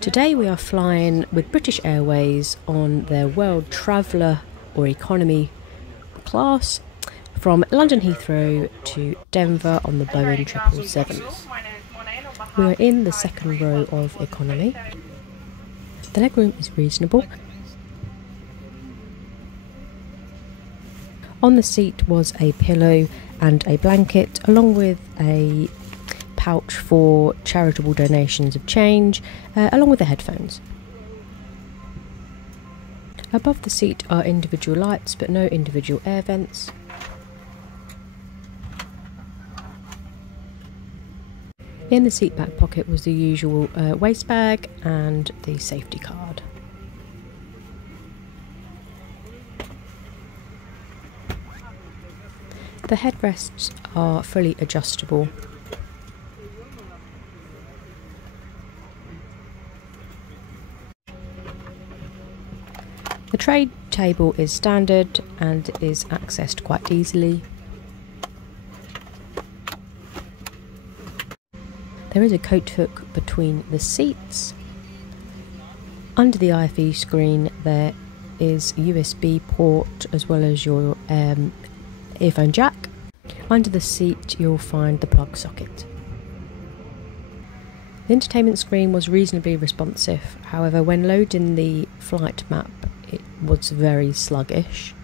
Today we are flying with British Airways on their World Traveller or Economy class from London Heathrow to Denver on the Boeing 777. We are in the second row of economy. The legroom is reasonable. On the seat was a pillow and a blanket, along with a pouch for charitable donations of change, along with the headphones. Above the seat are individual lights, but no individual air vents. In the seat back pocket was the usual waist bag and the safety card. The headrests are fully adjustable. The tray table is standard and is accessed quite easily. There is a coat hook between the seats. Under the IFE screen there is a USB port as well as your earphone jack. Under the seat you'll find the plug socket. The entertainment screen was reasonably responsive, however when loading the flight map it was very sluggish.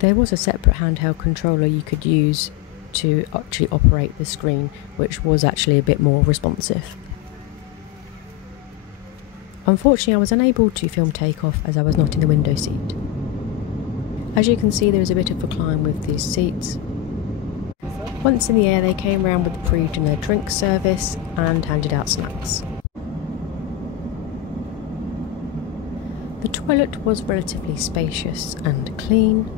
There was a separate handheld controller you could use to actually operate the screen, which was actually a bit more responsive. Unfortunately, I was unable to film takeoff as I was not in the window seat. As you can see, there is a bit of a climb with these seats. Once in the air, they came round with the pre-dinner drink service and handed out snacks. The toilet was relatively spacious and clean.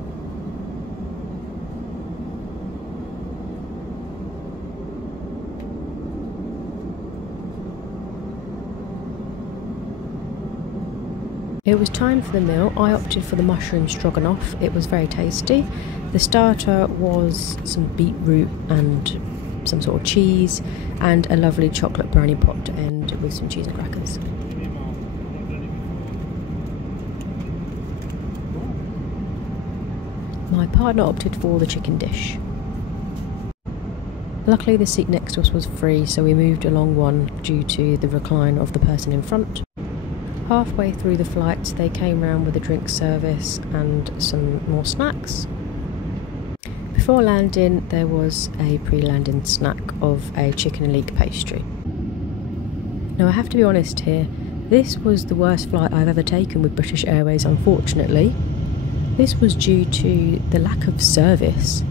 It was time for the meal. I opted for the mushroom stroganoff. It was very tasty. The starter was some beetroot and some sort of cheese and a lovely chocolate brownie pot to end with some cheese and crackers. My partner opted for the chicken dish. Luckily the seat next to us was free, so we moved along one due to the recline of the person in front. Halfway through the flight they came round with a drink service and some more snacks. Before landing there was a pre-landing snack of a chicken and leek pastry. Now I have to be honest here, this was the worst flight I've ever taken with British Airways, unfortunately. This was due to the lack of service.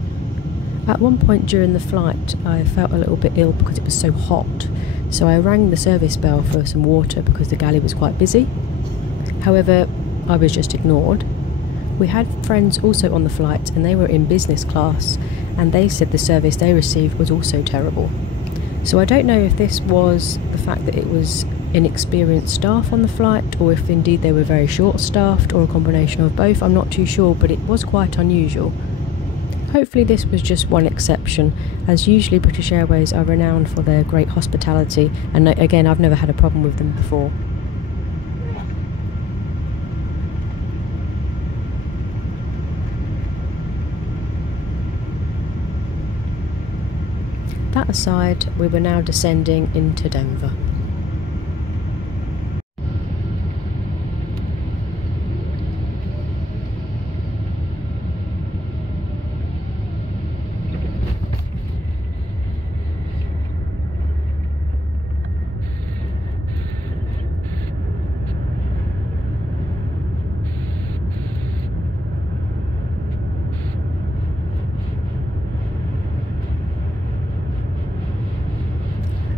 At one point during the flight I felt a little bit ill because it was so hot, so I rang the service bell for some water because the galley was quite busy. However, I was just ignored. We had friends also on the flight and they were in business class and they said the service they received was also terrible. So I don't know if this was the fact that it was inexperienced staff on the flight or if indeed they were very short staffed or a combination of both. I'm not too sure, but it was quite unusual. Hopefully this was just one exception, as usually British Airways are renowned for their great hospitality, and again I've never had a problem with them before. That aside, we were now descending into Denver.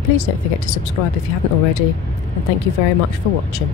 Please don't forget to subscribe if you haven't already, and thank you very much for watching.